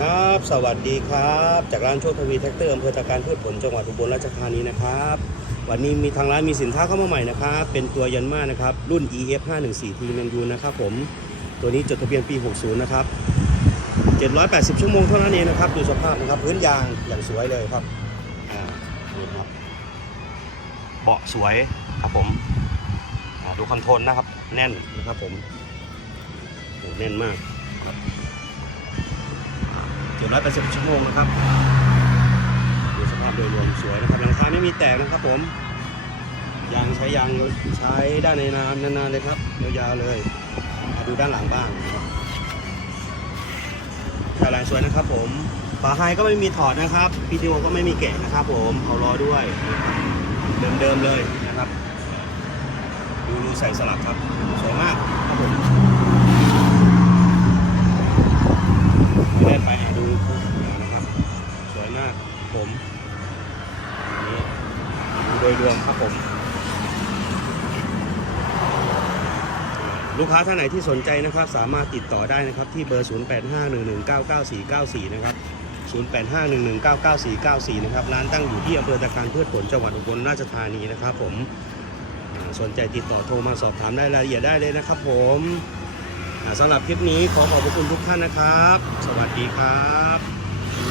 ครับ สวัสดีครับ จากร้านโชคทวีแท็กเตอร์อำเภอตะการพืชผลจังหวัดอุบลราชธานีนะครับ วันนี้มีทางร้านมีสินค้าเข้ามาใหม่นะครับ เป็นตัวยันมานะครับ รุ่น EF 514 T แมนยูนะครับผม ตัวนี้จดทะเบียนปี 60 นะครับ 780 ชั่วโมงเท่านั้นเองนะครับ ดูสภาพนะครับ พื้นยางอย่างสวยเลยครับ อ่า นี่ครับ เบาะสวยครับผมดูคอนโทรลนะครับ แน่นนะครับผมโอ้แน่นมากเจ็ดร้อ ยแปดสิบชั่วโมงนะครับดูสภาพโดยรวมสวยนะครับหลังคาไม่มีแตกนะครับผมยางใช้ยางใช้ได้ในนานนานๆเลยครับยาวๆเลยมาดูด้านหลังบ้างนะครับด้านหลังสวยนะครับ ผมฝาไฮก็ไม่มีถอดนะครับพีดีโอก็ไม่มีแกะนะครับ ผมเอาล้อด้วยเดิมๆเลยนะครับ ดูดูใส่สลักครับสวยมากครับผม ผมนี่ดูโดยรวมครับผม ลูกค้าท่านไหนที่สนใจนะครับ สามารถติดต่อได้นะครับ ที่เบอร์ 0851199494 นะครับ 0851199494 นะครับ ร้านตั้งอยู่ที่อำเภอตะการพืชผลจังหวัดอุบลราชธานีนะครับผมสนใจติดต่อโทรมาสอบถามได้รายละเอียดได้เลยนะครับผมสำหรับคลิปนี้ขอขอบพระคุณทุกท่านนะครับ สวัสดีครับ